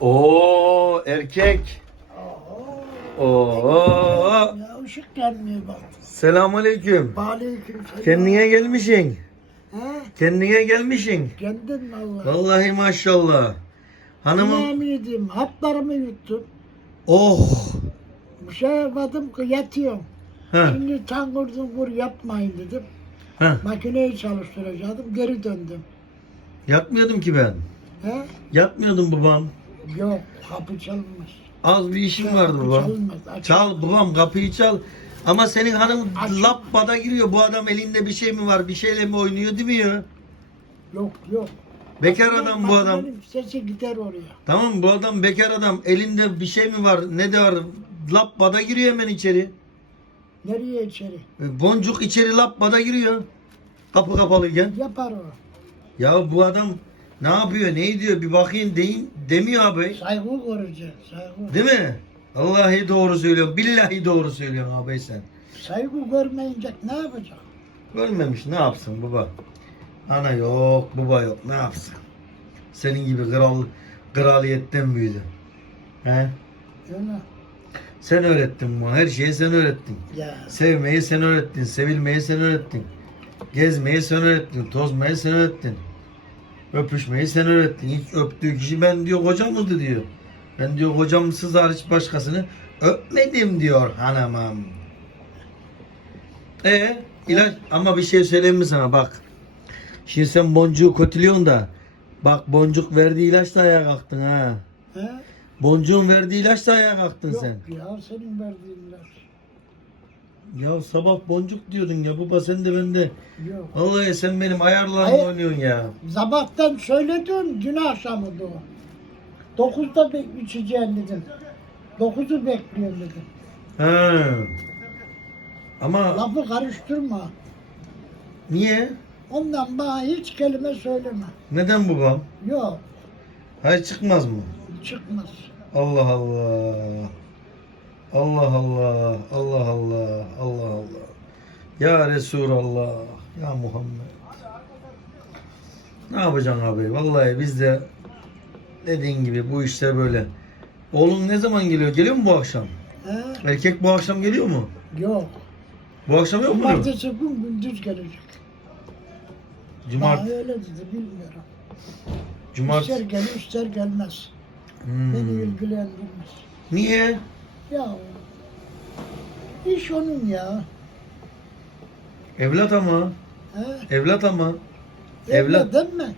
Oo erkek. Oo. Ya ışık gelmiyor bak. Selamünaleyküm. Aleyküm selam. Kendine gelmişsin. He? Kendine gelmişsin. Kendin valla. Vallahi maşallah. Hanımım. Yemeğimi yedim, haplarımı yuttum. Oh. Bir şey yapmadım ki yatıyorum. Ha. Şimdi tangur dungur yapmayın dedim. Ha. Makineyi çalıştıracaktım, geri döndüm. Yatmıyordum ki ben. He? Yatmıyordum babam. Yok, kapı çalınmaz. Az bir işim vardı Kapı babam. çalınmaz. Aç. Çal babam kapıyı çal. Ama senin hanım Aç. labbada giriyor. Bu adam elinde bir şey mi var? Bir şeyle mi oynuyor değil mi ya? Yok, yok. Bekar adam bu adam. Makinenin Sesi gider oraya. Tamam bu adam bekar adam. Elinde bir şey mi var? Ne de var? Labbada giriyor hemen içeri. Nereye içeri? Boncuk içeri labbada giriyor. Kapı kapalıyken. Yapar o. Ya bu adam ne yapıyor? Ne diyor? Bir bakayım deyin demiyor abi. Saygı göreceksin, saygı. Değil mi? Vallahi doğru söylüyorum. Billahi doğru söylüyorsun abi sen. Saygı görmeyince ne yapacak? Görmemiş ne yapsın baba? Ana yok, baba yok. Ne yapsın? Senin gibi kral kraliyetten büyüdü. He? Öyle. Sen öğrettin bu. Her şeyi sen öğrettin. Ya. Sevmeyi sen öğrettin. Sevilmeyi sen öğrettin. Gezmeyi sen öğrettin. Tozmayı sen öğrettin. Öpüşmeyi sen öğrettin. İlk öptüğü kişi ben diyor kocamdı diyor. Ben diyor kocamsız hariç başkasını öpmedim diyor hanımım. E ilaç ama bir şey söyleyeyim mi sana bak. Şimdi sen boncuğu kötülüyorsun da bak boncuk verdiği ilaçla ayağa kalktın ha. He? Boncuğun verdiği ilaçla ayağa kalktın Yok sen. ya senin verdiğin ilaç. Ya sabah boncuk diyordun ya baba sen de ben de. Yok. Vallahi sen benim ayarlarımla Hayır. oynuyorsun ya. Sabahtan söyledim dün akşamıydı o. Dokuzda bek içeceğim dedim. Dokuzu bekliyorum dedim. Ha. Ama Lafı karıştırma. niye? Ondan bana hiç kelime söyleme. Neden babam? Yok Hayır çıkmaz mı? çıkmaz. Allah Allah. Allah Allah. Allah Allah. Allah Allah. Ya Resulallah. Ya Muhammed. Ne yapacaksın abi? Vallahi biz de dediğin gibi bu işler böyle. Oğlun ne zaman geliyor? Geliyor mu bu akşam? He? Erkek bu akşam geliyor mu? Yok. Bu akşam yok mu? Cumartesi gün gündüz gelecek. Cumart, Bana öyle dedi bilmiyorum. cumart. İster gelir ister gelmez. Hmm. Beni ilgilendirmez. Niye? Ya iş onun ya. Evlat ama. He? Evlat ama. Evlat Evlat. değil mi?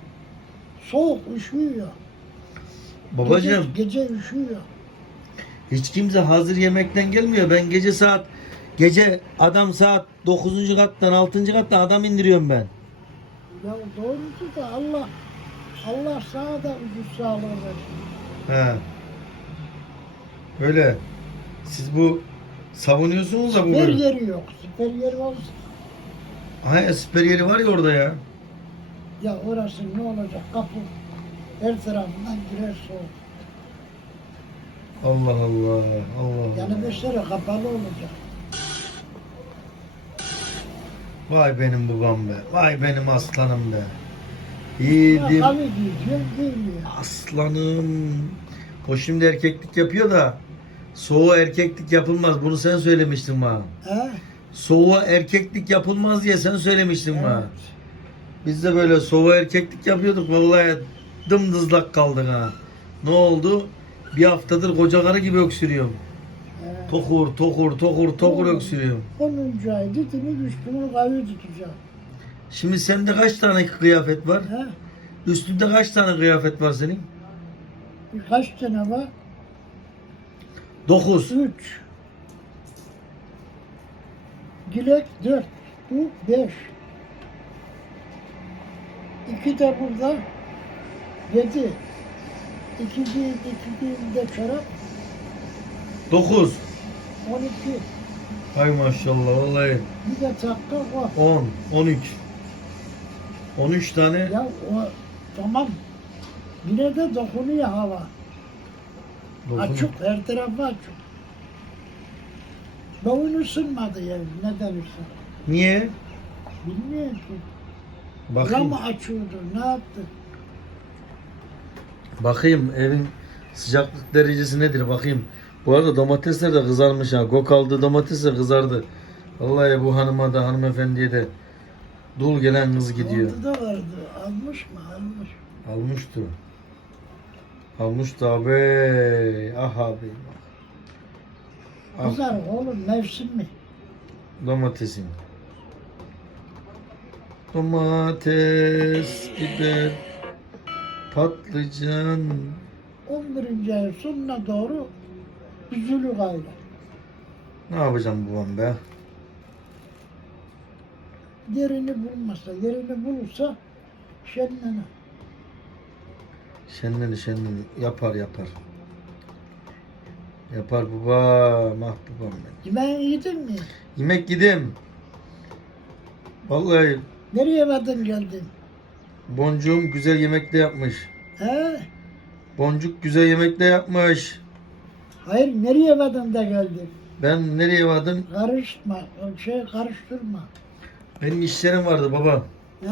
Soğuk üşüyor. Babacığım Gece, gece üşüyor. hiç kimse hazır yemekten gelmiyor. Ben gece saat gece adam saat 9. kattan 6. kattan adam indiriyorum ben. Ya doğrusu da Allah Allah sana da ucuz sağlığı versin. He. Öyle. Siz bu savunuyorsunuz da Siper bunu. yeri yok. Siper yeri olsa Hayır siper yeri var ya orada ya. ya orası ne olacak? Kapı her tarafından girer soğuk. Allah Allah. Allah Yani Allah. bir süre kapalı olacak. Vay benim babam be. Vay benim aslanım be. Yiğidim. kalı giyeceğim giymiyor. Aslanım. O şimdi erkeklik yapıyor da soğuğa erkeklik yapılmaz. Bunu sen söylemiştin bana. He? Soğuğa erkeklik yapılmaz diye sen söylemiştin bana. Evet. Biz de böyle soğuğa erkeklik yapıyorduk. Vallahi dımdızlak kaldık ha. Ne oldu? Bir haftadır koca karı gibi öksürüyorum. Evet. Tokur, tokur, tokur, tokur öksürüyorum. 10. ay ditimi düştümü kayı tutacağım. Şimdi sende kaç tane kıyafet var? He? Üstünde kaç tane kıyafet var senin? Birkaç tane var. Dokuz. Üç. Dilek dört. Bu beş. İki de burada. Yedi. İki değil, iki değil de çorap. Dokuz. On iki. Hay maşallah vallahi. Bir de takka var. 10, 13. 13 tane. Ya o tamam. Yine de dokunuyor hava. Açık, her tarafı açık. Boyun ısınmadı ya, neden ısın? Niye? Bilmiyorum ki. Bakayım. Ram açıyordu, ne yaptı? Bakayım evin Sıcaklık derecesi nedir bakayım. Bu arada domatesler de kızarmış ha. Gok aldı domates de kızardı. Vallahi bu hanıma da hanımefendiye de dul gelen kız gidiyor. Orada da vardı. Almış mı? Almış. Almıştı. Almıştı abi. Ah abi. Ah Kızar oğlum mevsim mi? domatesin. Domates, biber, patlıcan. 11. ayın sonuna doğru üzülü gayrı. Ne yapacağım babam be? Yerini bulmasa, yerini bulursa şenlene. Şenleni şenleni yapar yapar. Yapar babam, ah babam benim. Yemeği yedin mi? Yemek yedim. Vallahi Nereye vardın geldin? boncuğum güzel yemekte yapmış. He? Boncuk güzel yemekte yapmış. Hayır nereye vardın da geldin? Ben nereye vardım? Karışma, o şey karıştırma. Benim işlerim vardı baba. He?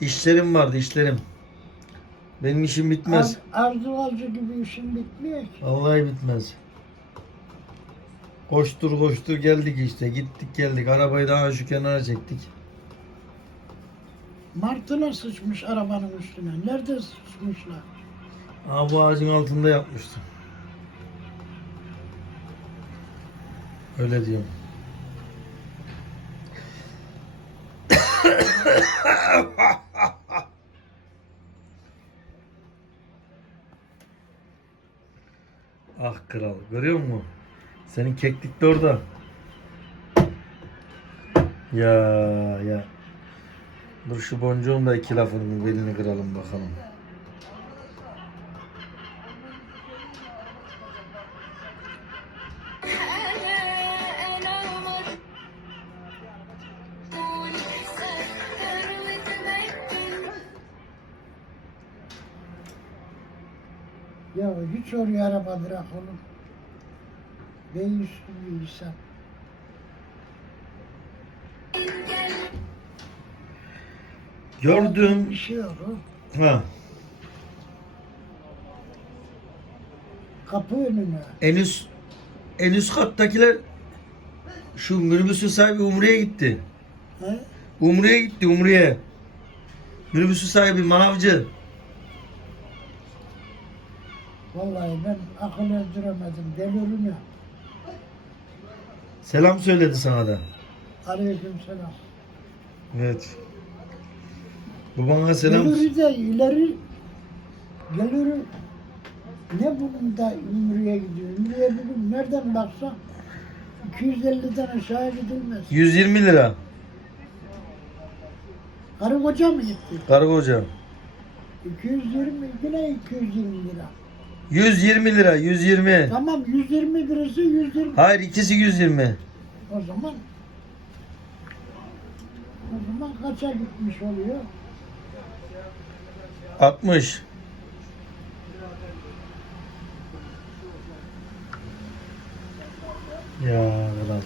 İşlerim vardı işlerim. Benim işim bitmez. Ar- arzu arzu gibi işin bitmiyor ki. Vallahi bitmez. Koştur koştur geldik işte. Gittik geldik. Arabayı daha şu kenara çektik. Martılar sıçmış arabanın üstüne. Nerede sıçmışlar? Aa, bu ağacın altında yapmıştım. Öyle diyorum. ah kral görüyor musun? Senin keklik de orada. Ya ya. Dur şu boncuğun da iki lafının belini kıralım bakalım. Ya hiç oraya araba bırak oğlum. Bey üstü bir insan. Gördüm. Bir şey yok. Ha. Kapı önüne. En üst en üst kattakiler şu minibüsün sahibi Umre'ye gitti. He? Umre'ye gitti Umre'ye. Minibüsün sahibi manavcı. Vallahi ben akıl erdiremedim. Delirine. Selam söyledi sana da. Aleyküm selam. Evet. Bu bana selam. Geliri de ileri geliri ne bunun da Ümrü'ye gidiyor. Ümrü'ye bugün nereden baksan 250'den aşağı gidilmez. 120 lira. Karı koca mı gitti? Karı koca. 220 yine 220 lira. 120 lira 120. Tamam 120 birisi 120. Hayır ikisi 120. O zaman o zaman kaça gitmiş oluyor? 60. Ya kral.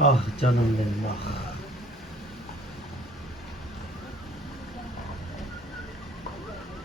Ah canım benim ah.